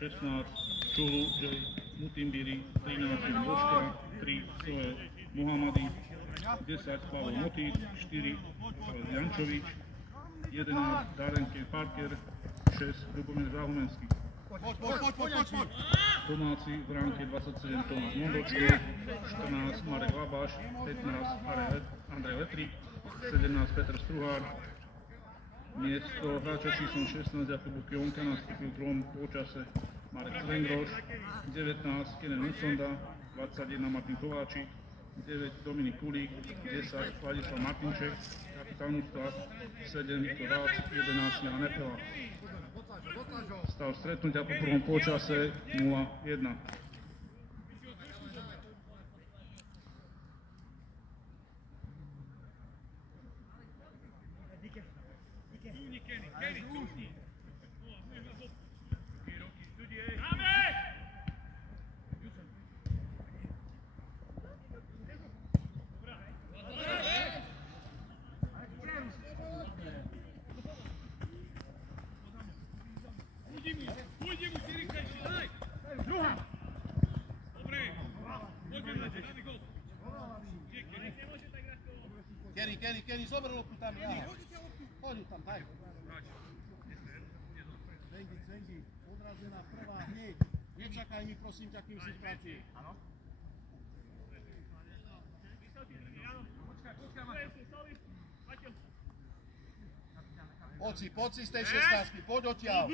16 Čulu, J. Mutimbiri, 13 Boška, 3 Soe Mohamady, 10 Pavel Motík, 4 Pavel Jančovič, 11 Darenke Parker, 6 Ľubomír Záhumenský. Domáci v ránke 27 Tomáš Mondočko, 14 Marek Labáš, 15 Andrej Letrík, 17 Petr Struhár. Miesto hráča číslom 16 Jakubu Kionka nastúpil v druhom polčase Marek Svengroš, 19 Kenen Unsonda, 21 Martin Kováčik, 9 Dominik Kulík, 10 Vladislav Martinček, kapitán ústav, 7 Viktor Rác, 11 Jana Nepela. Stav stretnutia po prvom polčase 0-1. Kenny, zober loptu tam, ja. Poďu tam, daj. Zengi, odrazená prvá, hneď. Nečakaj mi, prosím ťa, kým si v práci. Áno. Poď si z tej 16, poď odtiaľ.